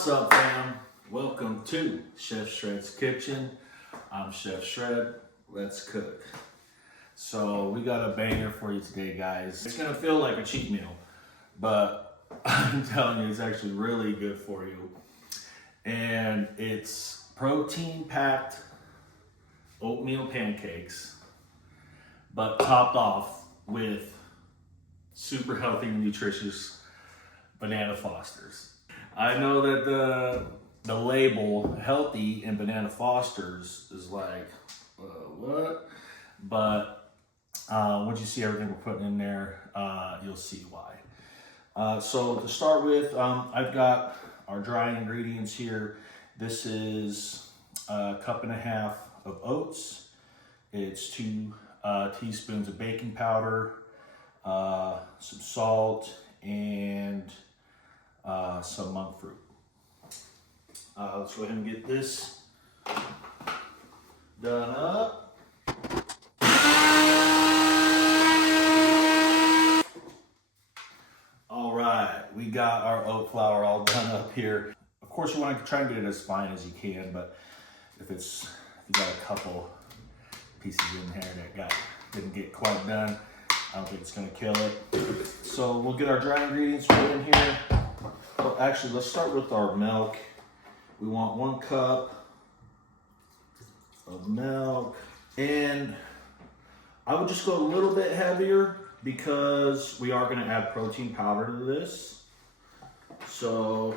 What's up, fam? Welcome to Chef Shred's Kitchen. I'm Chef Shred. Let's cook. So we got a banger for you today, guys. It's gonna feel like a cheat meal, but I'm telling you, it's actually really good for you. And it's protein-packed oatmeal pancakes, but topped off with super healthy and nutritious banana Fosters. I know that the label healthy and banana Fosters is like, what? But once you see everything we're putting in there, you'll see why. So to start with, I've got our dry ingredients here. This is a cup and a half of oats. It's 2 teaspoons of baking powder, some salt, and some monk fruit. Let's go ahead and get this done up. All right, we got our oat flour all done up here. Of course, you want to try and get it as fine as you can, but if you got a couple pieces in here that didn't get quite done, I don't think it's gonna kill it. So we'll get our dry ingredients right in here. Well, actually, let's start with our milk. We want 1 cup of milk. And I would just go a little bit heavier because we are gonna add protein powder to this. So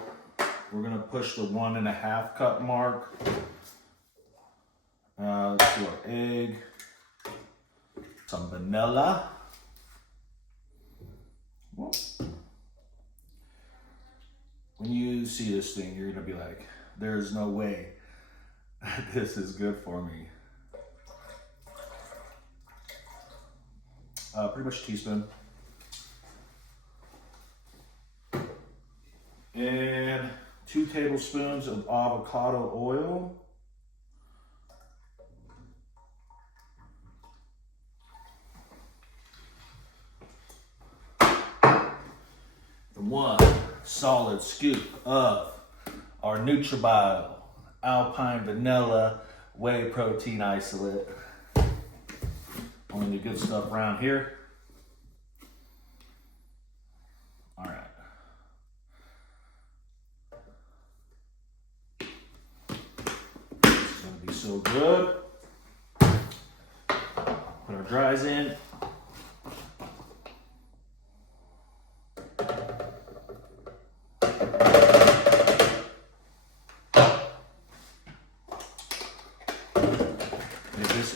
we're gonna push the 1.5 cup mark. Let's do our egg, some vanilla. When you see this thing, you're gonna be like, there's no way this is good for me. Pretty much a teaspoon. And 2 tablespoons of avocado oil. And 1 solid scoop of our NutraBio Vanilla Whey Protein Isolate. Only the good stuff around here. All right. It's gonna be so good. Put our dries in.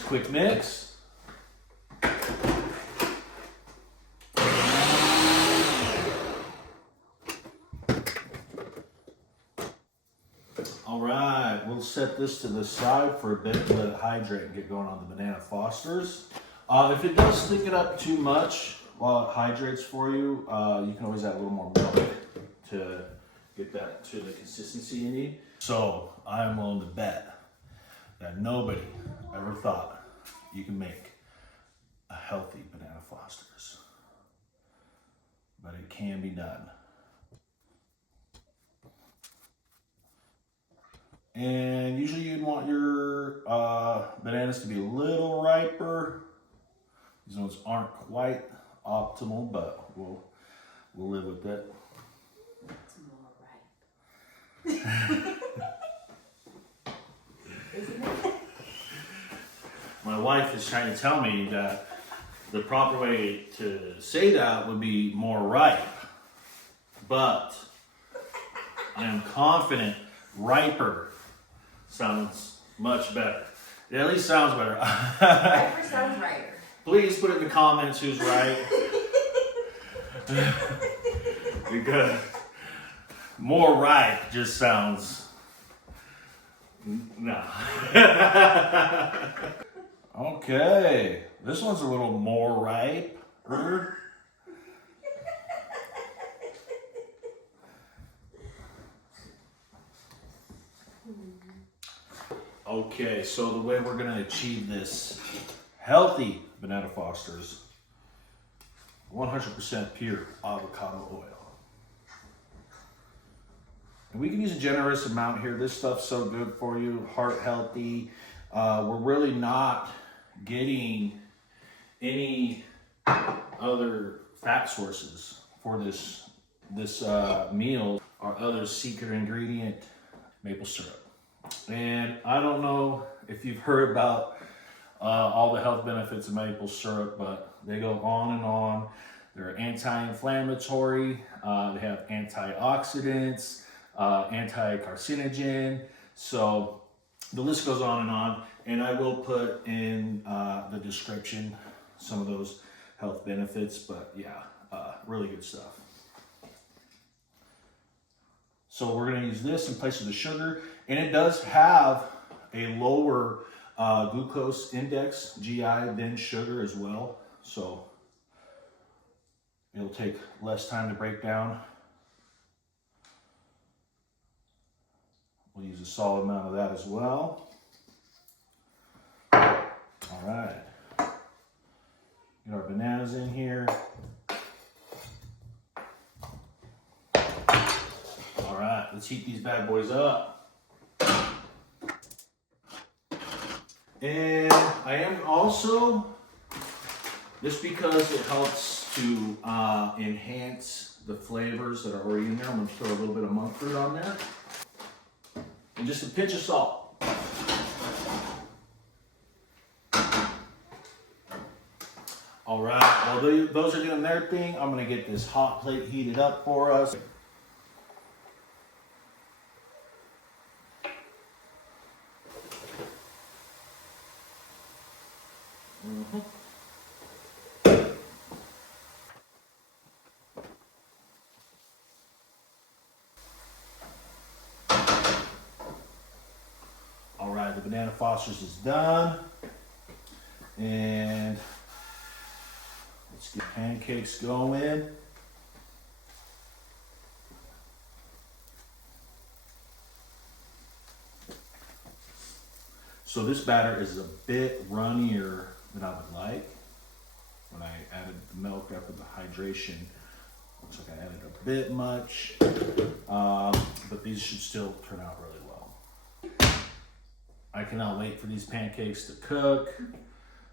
Quick mix. All right, we'll set this to the side for a bit, let it hydrate and get going on the banana Fosters. If it does stick it up too much while it hydrates for you, you can always add a little more milk to get that to the consistency you need. So I'm willing to bet that nobody ever thought you can make a healthy banana Fosters, but it can be done. And usually you'd want your bananas to be a little riper. These ones aren't quite optimal, but we'll live with it. It's more ripe. Isn't it? My wife is trying to tell me that the proper way to say that would be more ripe, but I am confident riper sounds much better. It at least sounds better. Riper sounds righter. Please put in the comments who's right. Because more ripe just sounds, no. Okay, this one's a little more ripe. Okay, so the way we're gonna achieve this healthy banana Fosters, 100% pure avocado oil. We can use a generous amount here. This stuff's so good for you, heart healthy. We're really not getting any other fat sources for this meal. Our other secret ingredient, maple syrup. And I don't know if you've heard about all the health benefits of maple syrup, but they go on and on. They're anti-inflammatory, they have antioxidants, anti-carcinogen. So the list goes on. And I will put in the description some of those health benefits, but yeah, really good stuff. So we're gonna use this in place of the sugar, and it does have a lower glucose index, GI, than sugar as well. So it'll take less time to break down. We'll use a solid amount of that as well. All right. Get our bananas in here. All right, let's heat these bad boys up. And I am also, just because it helps to enhance the flavors that are already in there, I'm gonna throw a little bit of monk fruit on there. And just a pinch of salt. All right, while those are doing their thing, I'm gonna get this hot plate heated up for us. All right, the banana Foster's is done. And let's get pancakes going. So this batter is a bit runnier than I would like. When I added the milk after the hydration, looks like I added a bit much, but these should still turn out really well. I cannot wait for these pancakes to cook.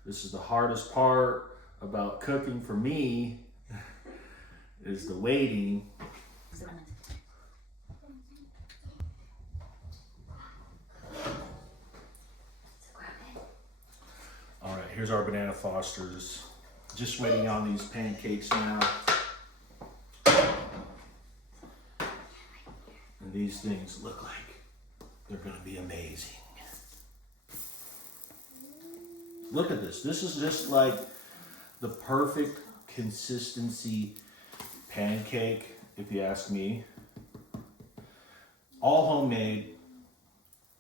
This is the hardest part about cooking for me, is the waiting. All right, here's our banana Fosters. Just waiting on these pancakes now. And these things look like they're gonna be amazing. Look at this. This is just like the perfect consistency pancake, if you ask me. All homemade,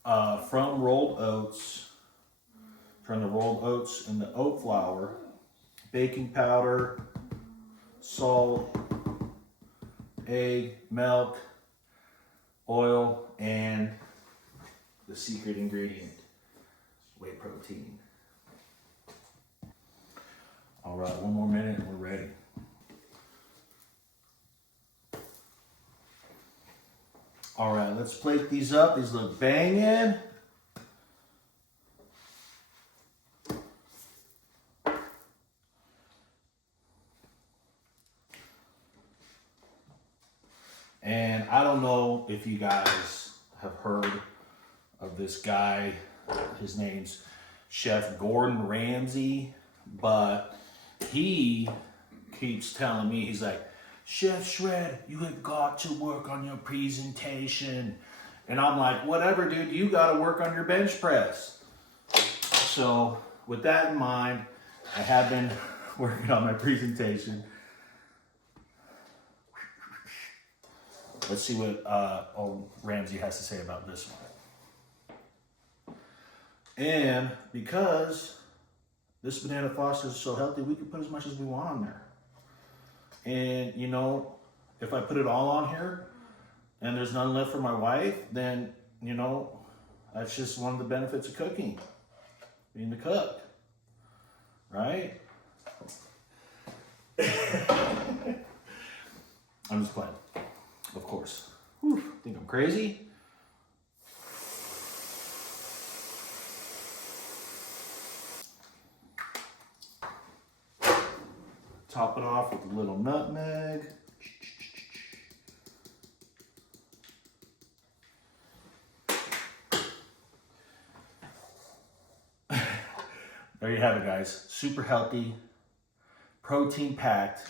from rolled oats, from the rolled oats and the oat flour, baking powder, salt, egg, milk, oil, and the secret ingredient, whey protein. All right, one more minute and we're ready. All right, let's plate these up. These look banging. And I don't know if you guys have heard of this guy. His name's Chef Gordon Ramsay, but he keeps telling me, he's like, Chef Shred, you have got to work on your presentation. And I'm like, whatever, dude, you got to work on your bench press. So with that in mind, I have been working on my presentation. Let's see what old Ramsay has to say about this one. And because this banana Foster is so healthy, we can put as much as we want on there. And you know, if I put it all on here and there's none left for my wife, then you know, that's just one of the benefits of cooking, being the cook, right? I'm just playing, of course. Whew, I think I'm crazy. crazy? Top it off with a little nutmeg. There you have it, guys. Super healthy, protein packed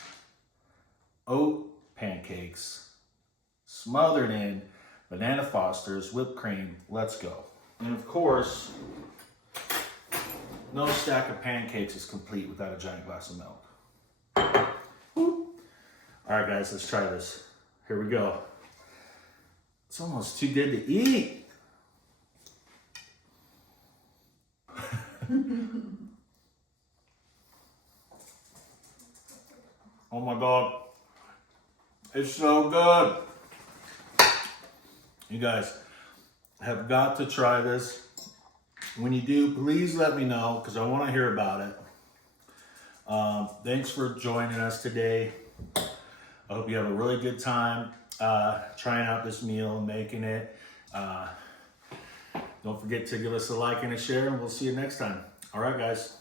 oat pancakes smothered in banana Fosters, whipped cream. Let's go. And of course, no stack of pancakes is complete without a giant glass of milk. All right, guys, let's try this. Here we go. It's almost too good to eat. Oh my God. It's so good. You guys have got to try this. When you do, please let me know because I want to hear about it. Thanks for joining us today. I hope you have a really good time trying out this meal and making it. Don't forget to give us a like and a share, and we'll see you next time. All right, guys.